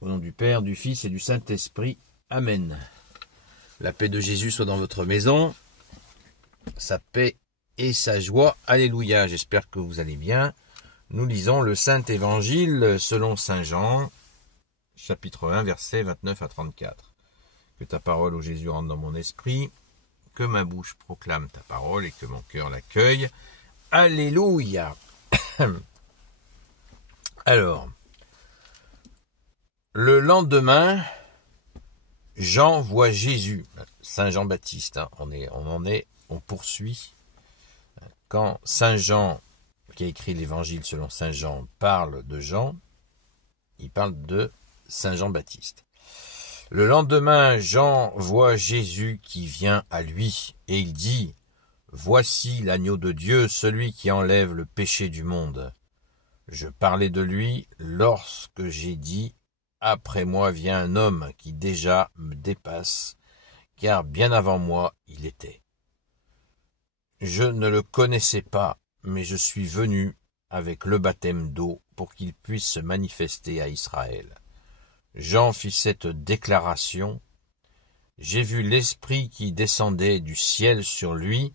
Au nom du Père, du Fils et du Saint-Esprit. Amen. La paix de Jésus soit dans votre maison, sa paix et sa joie. Alléluia, j'espère que vous allez bien. Nous lisons le Saint-Évangile selon Saint Jean, chapitre 1, versets 29 à 34. Que ta parole, ô Jésus, rentre dans mon esprit, que ma bouche proclame ta parole et que mon cœur l'accueille. Alléluia. Alors, le lendemain, Jean voit Jésus, Saint Jean-Baptiste, on poursuit. Quand Saint Jean, qui a écrit l'évangile selon Saint Jean, parle de Jean, il parle de Saint Jean-Baptiste. Le lendemain, Jean voit Jésus qui vient à lui, et il dit, « Voici l'agneau de Dieu, celui qui enlève le péché du monde. » Je parlais de lui lorsque j'ai dit, « Après moi vient un homme qui déjà me dépasse, car bien avant moi il était. » Je ne le connaissais pas, mais je suis venu avec le baptême d'eau pour qu'il puisse se manifester à Israël. Jean fit cette déclaration. J'ai vu l'Esprit qui descendait du ciel sur lui,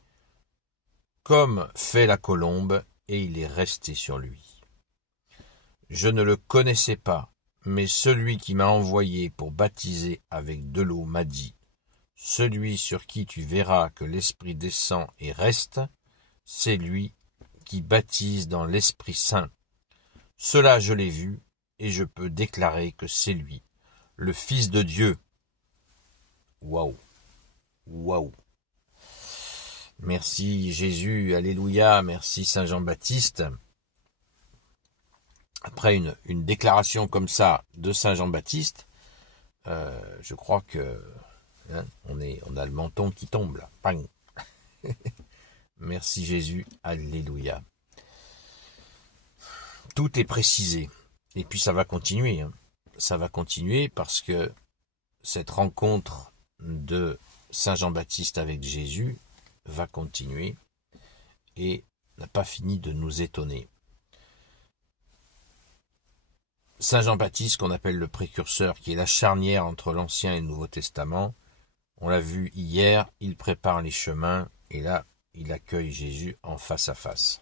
comme fait la colombe, et il est resté sur lui. Je ne le connaissais pas, mais celui qui m'a envoyé pour baptiser avec de l'eau m'a dit, « Celui sur qui tu verras que l'Esprit descend et reste, c'est lui qui baptise dans l'Esprit Saint. Cela je l'ai vu, et je peux déclarer que c'est lui, le Fils de Dieu. » Waouh! Waouh! Merci Jésus, alléluia, merci Saint Jean-Baptiste. Après une déclaration comme ça de Saint Jean-Baptiste, je crois que on a le menton qui tombe là. Pang. Merci Jésus, alléluia. Tout est précisé. Et puis ça va continuer. Ça va continuer parce que cette rencontre de Saint Jean-Baptiste avec Jésus va continuer et n'a pas fini de nous étonner. Saint Jean-Baptiste, qu'on appelle le précurseur, qui est la charnière entre l'Ancien et le Nouveau Testament, on l'a vu hier, il prépare les chemins et là, il accueille Jésus en face à face.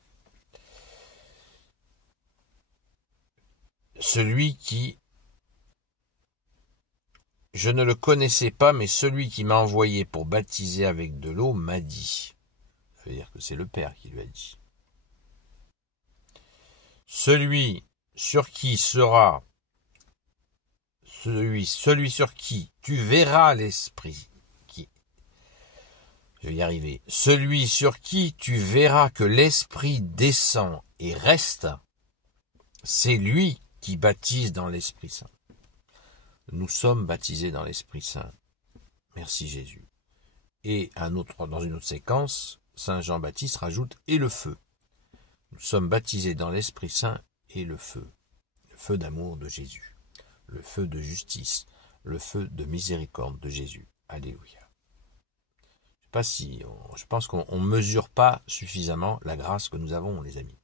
Celui qui, je ne le connaissais pas, mais celui qui m'a envoyé pour baptiser avec de l'eau m'a dit. Ça veut dire que c'est le Père qui lui a dit. Celui sur qui tu verras l'Esprit, je vais y arriver, celui sur qui tu verras que l'Esprit descend et reste, c'est lui qui baptise dans l'Esprit Saint. Nous sommes baptisés dans l'Esprit Saint. Merci Jésus. Et dans une autre séquence, Saint Jean-Baptiste rajoute « et le feu ». Nous sommes baptisés dans l'Esprit Saint et le feu d'amour de Jésus, le feu de justice, le feu de miséricorde de Jésus. Alléluia. Je pense qu'on ne mesure pas suffisamment la grâce que nous avons, les amis.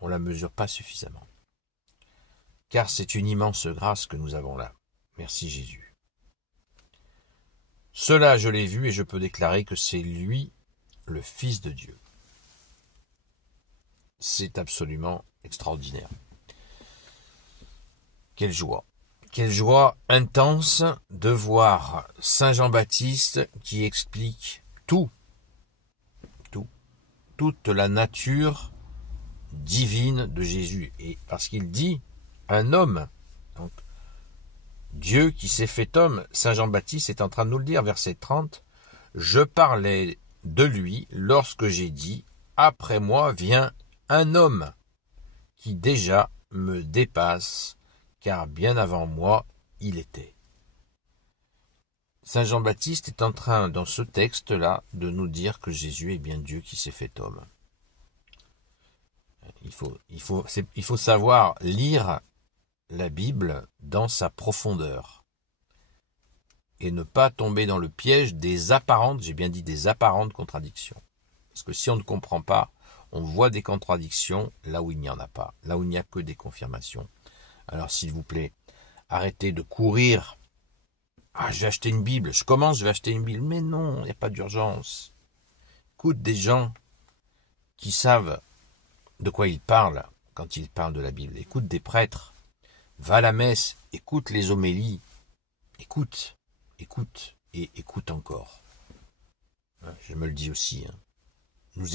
On ne la mesure pas suffisamment. Car c'est une immense grâce que nous avons là. Merci Jésus. Cela, je l'ai vu et je peux déclarer que c'est lui, le Fils de Dieu. C'est absolument extraordinaire. Quelle joie intense de voir Saint Jean-Baptiste qui explique toute la nature divine de Jésus. Et parce qu'il dit un homme, donc Dieu qui s'est fait homme, Saint Jean-Baptiste est en train de nous le dire, verset 30, « Je parlais de lui lorsque j'ai dit, après moi vient un homme qui déjà me dépasse, car bien avant moi il était. » Saint Jean-Baptiste est en train, dans ce texte-là, de nous dire que Jésus est bien Dieu qui s'est fait homme. Il faut savoir lire la Bible dans sa profondeur et ne pas tomber dans le piège des apparentes, j'ai bien dit des apparentes contradictions. Parce que si on ne comprend pas, on voit des contradictions là où il n'y en a pas, là où il n'y a que des confirmations. Alors s'il vous plaît, arrêtez de courir. Ah, je vais acheter une Bible, je vais acheter une Bible. Mais non, il n'y a pas d'urgence. Écoute des gens qui savent de quoi ils parlent quand ils parlent de la Bible. Écoute des prêtres, va à la messe, écoute les homélies, écoute et écoute encore. Je me le dis aussi. Nous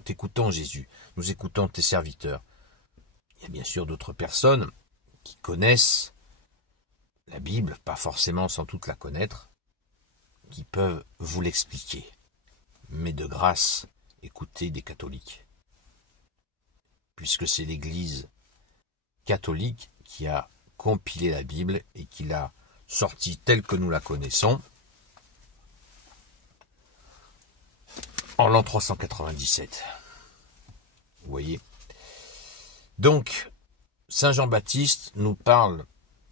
t'écoutons Jésus, nous écoutons tes serviteurs. Il y a bien sûr d'autres personnes qui connaissent la Bible, pas forcément sans toute la connaître, qui peuvent vous l'expliquer. Mais de grâce, écoutez des catholiques. Puisque c'est l'Église catholique qui a compilé la Bible et qui l'a sortie telle que nous la connaissons en l'an 397. Vous voyez ? Donc, Saint Jean-Baptiste nous parle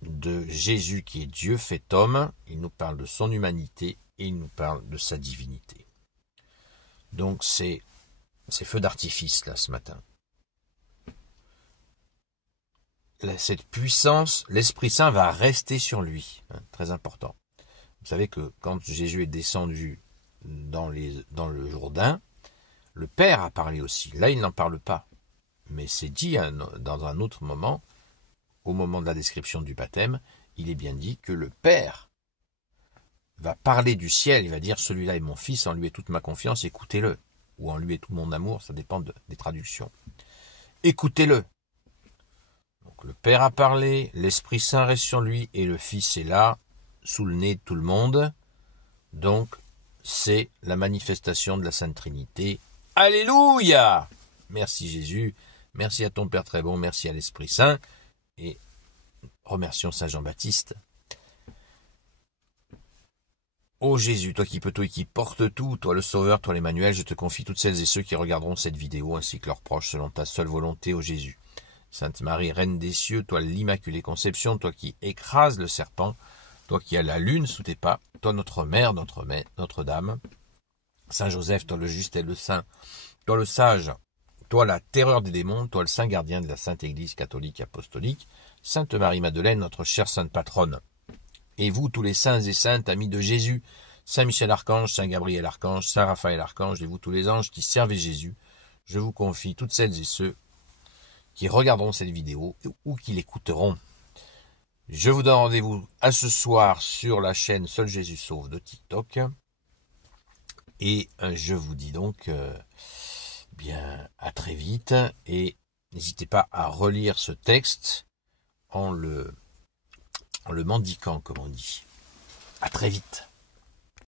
de Jésus qui est Dieu fait homme, il nous parle de son humanité et il nous parle de sa divinité. Donc c'est feu d'artifice là ce matin. Cette puissance, l'Esprit Saint va rester sur lui, très important. Vous savez que quand Jésus est descendu dans le Jourdain, le Père a parlé aussi. Là, il n'en parle pas. Mais c'est dit dans un autre moment, au moment de la description du baptême, il est bien dit que le Père va parler du ciel, il va dire « Celui-là est mon fils, en lui est toute ma confiance, écoutez-le ». Ou « En lui est tout mon amour », ça dépend des traductions. Écoutez-le. Donc le Père a parlé, l'Esprit Saint reste sur lui, et le Fils est là, sous le nez de tout le monde. Donc, c'est la manifestation de la Sainte Trinité. Alléluia! Merci Jésus, merci à ton Père très bon, merci à l'Esprit Saint, et remercions Saint Jean-Baptiste. Ô Jésus, toi qui peux tout et qui porte tout, toi le Sauveur, toi l'Emmanuel, je te confie toutes celles et ceux qui regarderont cette vidéo, ainsi que leurs proches, selon ta seule volonté, ô Jésus. Sainte Marie, Reine des cieux, toi l'Immaculée Conception, toi qui écrases le serpent, toi qui as la lune sous tes pas, toi notre Mère, Notre-Dame, Saint Joseph, toi le juste et le saint, toi le sage, toi la terreur des démons, toi le saint gardien de la Sainte Église catholique apostolique, Sainte Marie-Madeleine, notre chère sainte patronne. Et vous, tous les saints et saintes, amis de Jésus, Saint Michel Archange, Saint Gabriel Archange, Saint Raphaël Archange, et vous tous les anges qui servez Jésus, je vous confie toutes celles et ceux qui regarderont cette vidéo ou qui l'écouteront. Je vous donne rendez-vous à ce soir sur la chaîne Seul Jésus Sauve de TikTok. Et je vous dis donc bien à très vite. Et n'hésitez pas à relire ce texte en le mendiquant, comme on dit. À très vite.